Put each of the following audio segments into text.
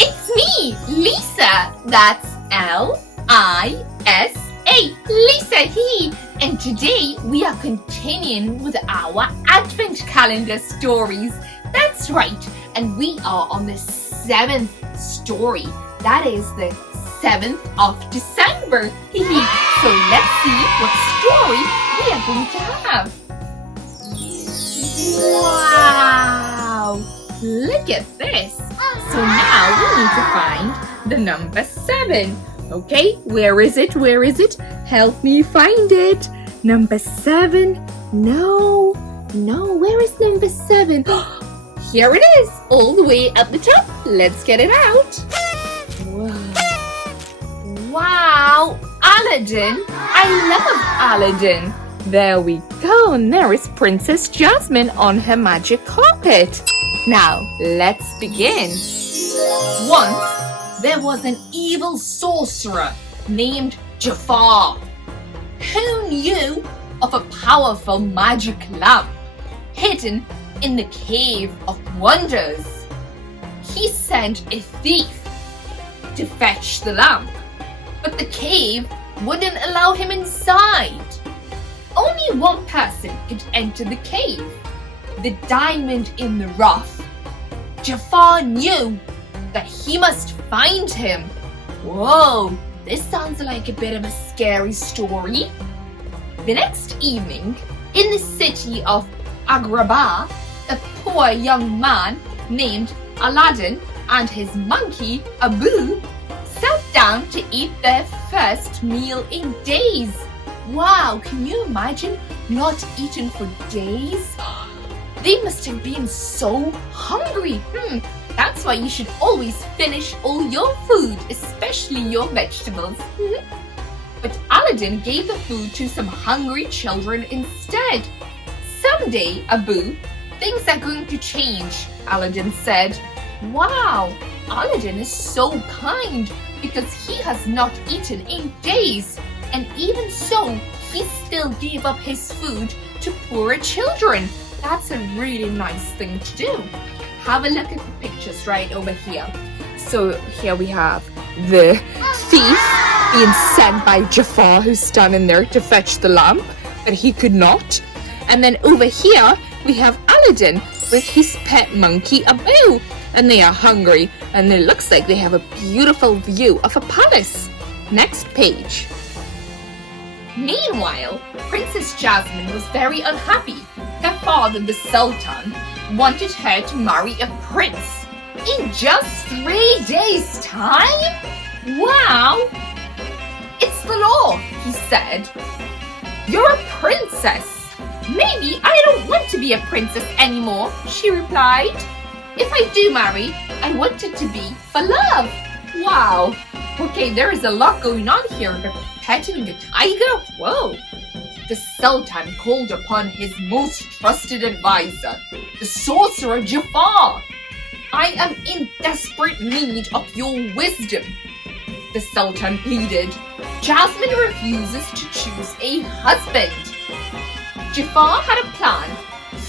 It's me, Lisa. That's Lisa, Lisa he. And today we are continuing with our Advent calendar stories. That's right. And we are on the 7th story. That is the 7th of December. So let's see what story we are going to have. Wow! Look at this. So now we need to find the number 7. Okay, where is it? Where is it? Help me find it. Number 7. No, where is number 7? Here it is, all the way at the top. Let's get it out. Wow, Aladdin. I love Aladdin. There we go, and there is Princess Jasmine on her magic carpet. Now, let's begin. Once, there was an evil sorcerer named Jafar, who knew of a powerful magic lamp hidden in the Cave of Wonders. He sent a thief to fetch the lamp, but the cave wouldn't allow him inside. Only one person could enter the cave, the diamond in the rough. Jafar knew that he must find him. Whoa, this sounds like a bit of a scary story. The next evening, in the city of Agrabah, a poor young man named Aladdin and his monkey Abu sat down to eat their first meal in days. Wow, can you imagine not eating for days? They must have been so hungry. That's why you should always finish all your food, especially your vegetables. But Aladdin gave the food to some hungry children instead. Someday, Abu, things are going to change, Aladdin said. Wow, Aladdin is so kind because he has not eaten in days. And even so, he still gave up his food to poorer children. That's a really nice thing to do. Have a look at the pictures right over here. So here we have the thief being sent by Jafar, who's standing there to fetch the lamp, but he could not. And then over here, we have Aladdin with his pet monkey Abu. And they are hungry, and it looks like they have a beautiful view of a palace. Next page. Meanwhile, Princess Jasmine was very unhappy. Her father, the Sultan, wanted her to marry a prince in just 3 days' time? Wow! It's the law, he said. You're a princess. Maybe I don't want to be a princess anymore, she replied. If I do marry, I want it to be for love. Wow. Okay, there is a lot going on here. They're petting a tiger? Whoa. The Sultan called upon his most trusted advisor, the sorcerer Jafar. I am in desperate need of your wisdom, the Sultan pleaded. Jasmine refuses to choose a husband. Jafar had a plan.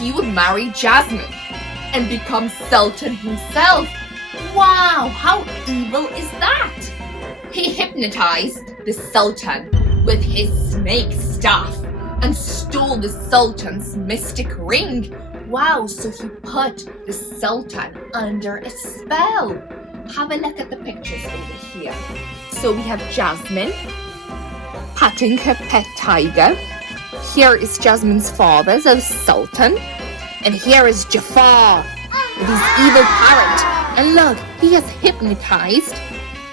He would marry Jasmine and become Sultan himself. Wow, how evil is that? He hypnotized the Sultan with his snake staff and stole the Sultan's mystic ring. Wow, so he put the Sultan under a spell. Have a look at the pictures over here. So we have Jasmine patting her pet tiger. Here is Jasmine's father, the Sultan. And here is Jafar with his evil parrot. And look, he has hypnotized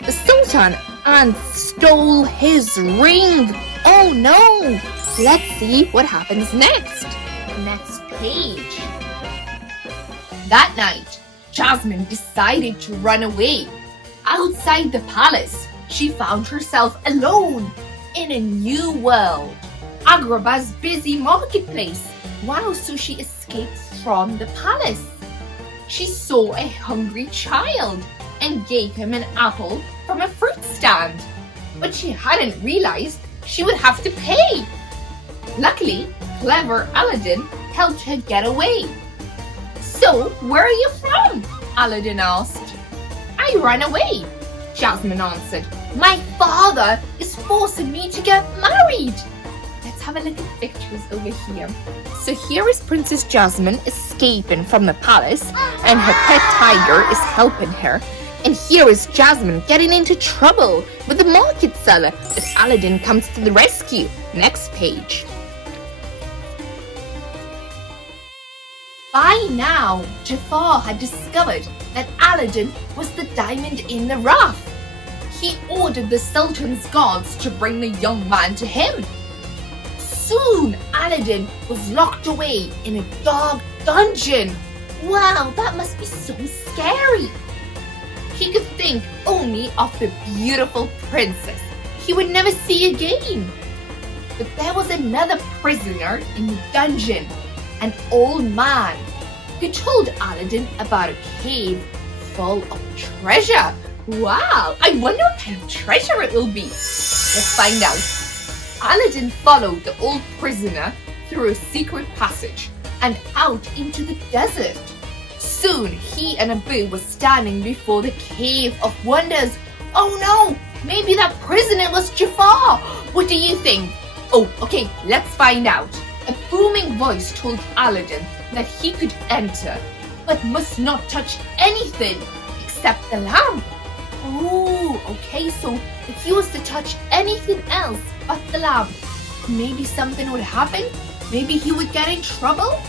the Sultan and stole his ring. Oh no! Let's see what happens next. Next page. That night, Jasmine decided to run away. Outside the palace, she found herself alone in a new world. Agrabah's busy marketplace. Wow, so she escaped from the palace. She saw a hungry child and gave him an apple from a fruit stand. But she hadn't realized she would have to pay. Luckily, clever Aladdin helped her get away. So, where are you from? Aladdin asked. I ran away, Jasmine answered. My father is forcing me to get married. Let's have a look at the pictures over here. So here is Princess Jasmine escaping from the palace, and her pet tiger is helping her. And here is Jasmine getting into trouble with the market seller as Aladdin comes to the rescue. Next page. By now, Jafar had discovered that Aladdin was the diamond in the rough. He ordered the Sultan's guards to bring the young man to him. Soon, Aladdin was locked away in a dark dungeon. Wow, that must be so scary. He could think only of the beautiful princess he would never see again. But there was another prisoner in the dungeon, an old man who told Aladdin about a cave full of treasure. Wow, I wonder what kind of treasure it will be. Let's find out. Aladdin followed the old prisoner through a secret passage and out into the desert. Soon, he and Abu were standing before the Cave of Wonders. Oh no, maybe that prisoner was Jafar. What do you think? Oh, okay, let's find out. A booming voice told Aladdin that he could enter, but must not touch anything except the lamp. Oh, okay, so if he was to touch anything else but the lamp, maybe something would happen? Maybe he would get in trouble?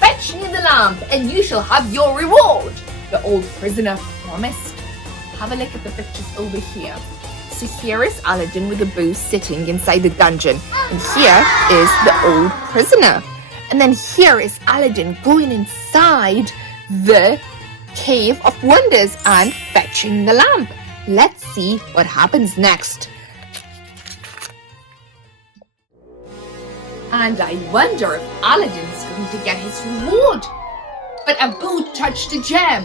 Fetch me the lamp and you shall have your reward, the old prisoner promised. Have a look at the pictures over here. So here is Aladdin with Abu sitting inside the dungeon, and here is the old prisoner. And then here is Aladdin going inside the Cave of Wonders and fetching the lamp. Let's see what happens next. And I wonder if Aladdin's going to get his reward. But Abu touched the gem.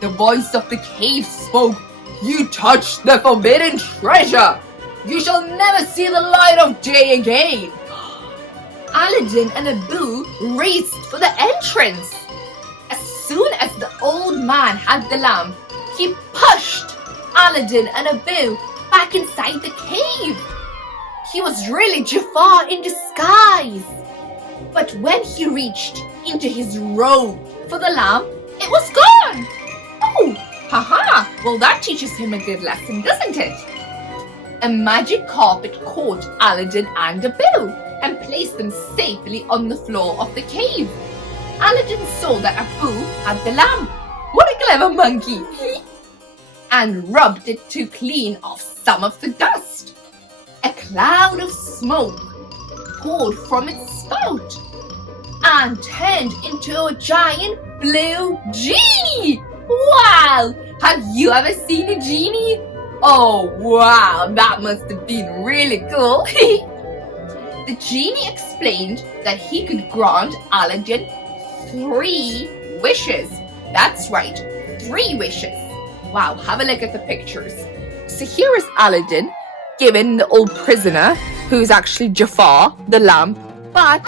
The voice of the cave spoke. You touched the forbidden treasure. You shall never see the light of day again. Aladdin and Abu raced for the entrance. As soon as the old man had the lamp, he pushed Aladdin and Abu back inside the cave. He was really Jafar in disguise. But when he reached into his robe for the lamp, it was gone. Oh, haha, well that teaches him a good lesson, doesn't it? A magic carpet caught Aladdin and Abu and placed them safely on the floor of the cave. Aladdin saw that Abu had the lamp. What a clever monkey! And rubbed it to clean off some of the dust. A cloud of smoke poured from its spout and turned into a giant blue genie. Wow! Have you ever seen a genie? Oh wow, that must have been really cool. The genie explained that he could grant Aladdin 3 wishes. That's right, 3 wishes. Wow, have a look at the pictures. So here is Aladdin giving the old prisoner, who's actually Jafar, the lamp, but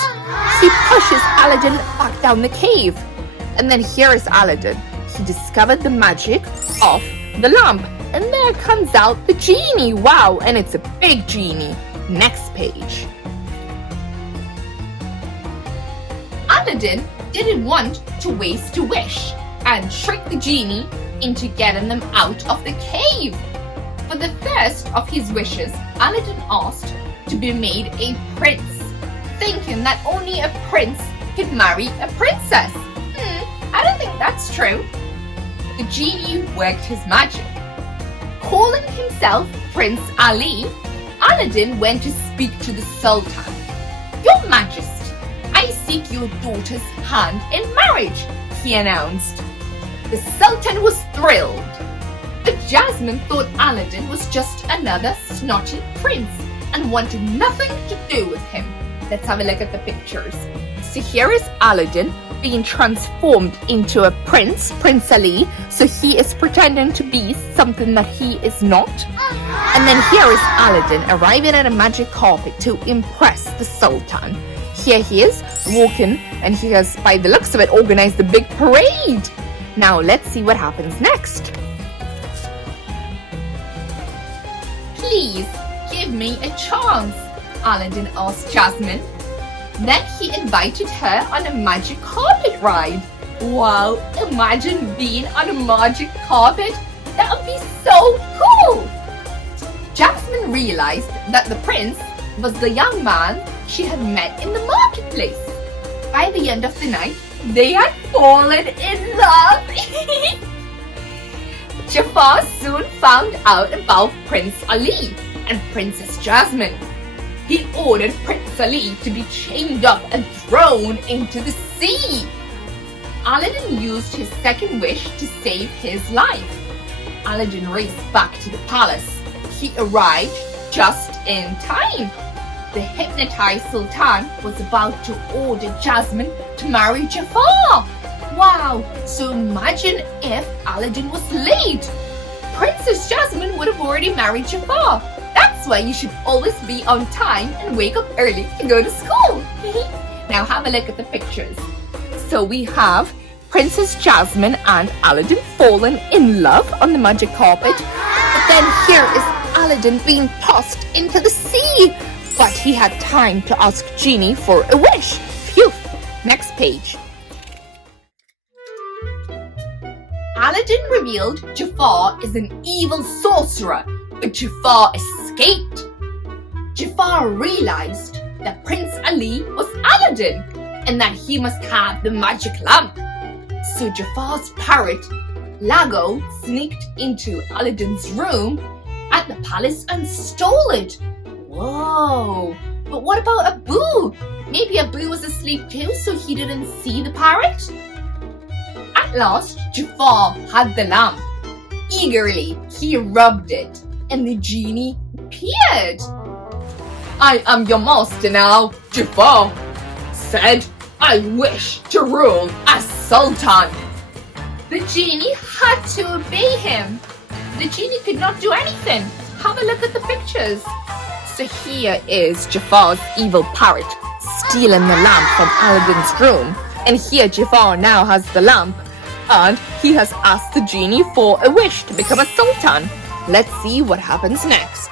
he pushes Aladdin back down the cave. And then here is Aladdin. He discovered the magic of the lamp. And there comes out the genie. Wow, and it's a big genie. Next page. Aladdin didn't want to waste a wish and tricked the genie into getting them out of the cave. For the first of his wishes, Aladdin asked to be made a prince, thinking that only a prince could marry a princess. I don't think that's true. The genie worked his magic. Calling himself Prince Ali, Aladdin went to speak to the Sultan. Your Majesty, I seek your daughter's hand in marriage, he announced. The Sultan was thrilled. But Jasmine thought Aladdin was just another snotty prince and wanted nothing to do with him. Let's have a look at the pictures. So here is Aladdin being transformed into a prince, Prince Ali. So he is pretending to be something that he is not. And then here is Aladdin arriving at a magic carpet to impress the Sultan. Here he is walking, and he has, by the looks of it, organized a big parade. Now let's see what happens next. Please give me a chance, Aladdin asked Jasmine. Then he invited her on a magic carpet ride. Wow, imagine being on a magic carpet. That would be so cool. Jasmine realized that the prince was the young man she had met in the marketplace. By the end of the night, they had fallen in love. Jafar soon found out about Prince Ali and Princess Jasmine. He ordered Prince Ali to be chained up and thrown into the sea. Aladdin used his second wish to save his life. Aladdin raced back to the palace. He arrived just in time. The hypnotized Sultan was about to order Jasmine to marry Jafar. Wow, so imagine if Aladdin was late. Princess Jasmine would have already married Jafar. That's why you should always be on time and wake up early to go to school. Now have a look at the pictures. So we have Princess Jasmine and Aladdin falling in love on the magic carpet. But then here is Aladdin being tossed into the sea. But he had time to ask Genie for a wish. Phew! Next page. Aladdin revealed Jafar is an evil sorcerer, but Jafar escaped. Jafar realized that Prince Ali was Aladdin and that he must have the magic lamp. So Jafar's parrot, Lago, sneaked into Aladdin's room at the palace and stole it. Whoa! But what about Abu? Maybe Abu was asleep too, so he didn't see the parrot? At last, Jafar had the lamp. Eagerly, he rubbed it, and the genie appeared. I am your master now, Jafar said. I wish to rule as Sultan. The genie had to obey him. The genie could not do anything. Have a look at the pictures. So here is Jafar's evil parrot stealing the lamp from Aladdin's room. And here Jafar now has the lamp. And he has asked the genie for a wish to become a sultan. Let's see what happens next.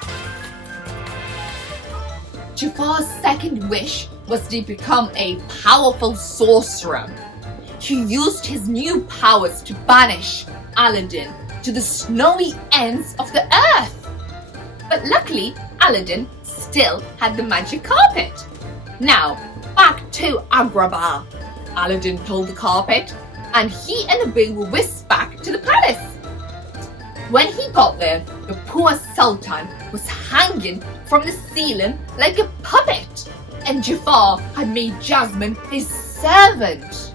Jafar's second wish was to become a powerful sorcerer. He used his new powers to banish Aladdin to the snowy ends of the earth. But luckily, Aladdin still had the magic carpet. Now, back to Agrabah. Aladdin told the carpet, and he and Abu were whisked back to the palace. When he got there, the poor Sultan was hanging from the ceiling like a puppet, and Jafar had made Jasmine his servant.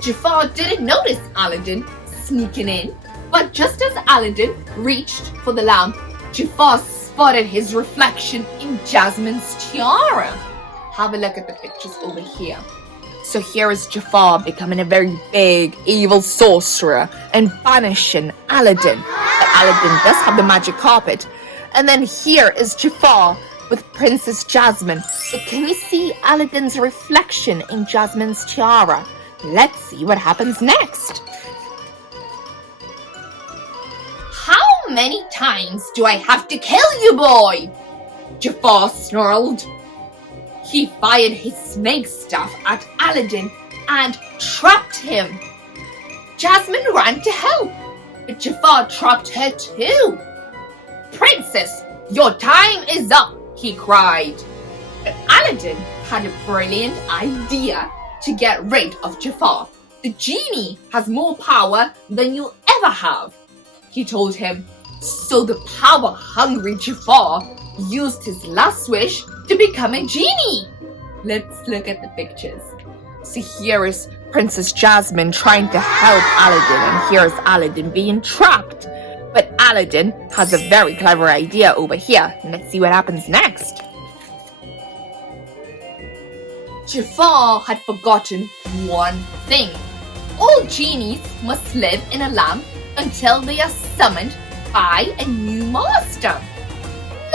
Jafar didn't notice Aladdin sneaking in, but just as Aladdin reached for the lamp, Jafar spotted his reflection in Jasmine's tiara. Have a look at the pictures over here. So here is Jafar becoming a very big, evil sorcerer and banishing Aladdin. But Aladdin does have the magic carpet. And then here is Jafar with Princess Jasmine. But can you see Aladdin's reflection in Jasmine's tiara? Let's see what happens next. How many times do I have to kill you, boy? Jafar snarled. He fired his snake staff at Aladdin and trapped him. Jasmine ran to help, but Jafar trapped her too. Princess, your time is up, he cried. But Aladdin had a brilliant idea to get rid of Jafar. The genie has more power than you'll ever have, he told him. So the power-hungry Jafar used his last wish to become a genie. Let's look at the pictures. So here is Princess Jasmine trying to help Aladdin, and here is Aladdin being trapped. But Aladdin has a very clever idea over here. Let's see what happens next. Jafar had forgotten one thing. All genies must live in a lamp until they are summoned by a new master.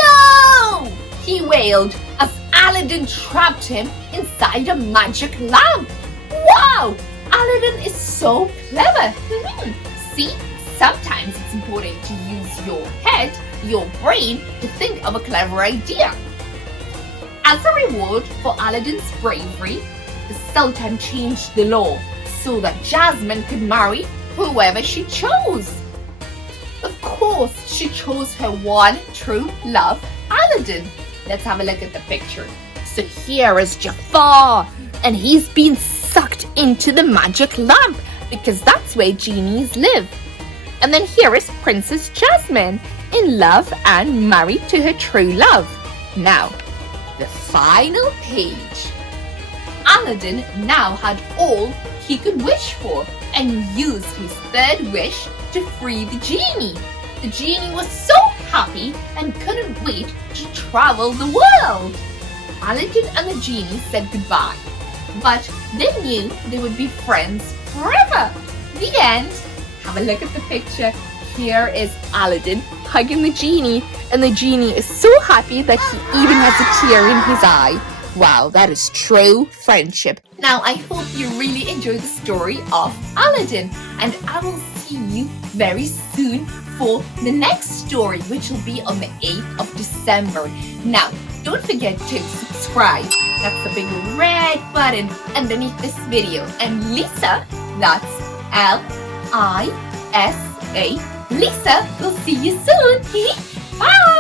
No! He wailed as Aladdin trapped him inside a magic lamp. Wow! Aladdin is so clever. See, sometimes it's important to use your head, your brain, to think of a clever idea. As a reward for Aladdin's bravery, the Sultan changed the law so that Jasmine could marry whoever she chose. Of course, she chose her one true love, Aladdin. Let's have a look at the picture. So here is Jafar, and he's been sucked into the magic lamp because that's where genies live. And then here is Princess Jasmine, in love and married to her true love. Now, the final page. Aladdin now had all he could wish for and used his third wish to free the genie. The genie was so happy and couldn't wait to travel the world. Aladdin and the genie said goodbye, but they knew they would be friends forever. The end. Have a look at the picture. Here is Aladdin hugging the genie, and the genie is so happy that he even has a tear in his eye. Wow, that is true friendship. Now, I hope you really enjoyed the story of Aladdin, and I will see you very soon for the next story, which will be on the 8th of December. Now, don't forget to subscribe. That's the big red button underneath this video. And Lisa, that's Lisa, Lisa, we'll see you soon. Bye!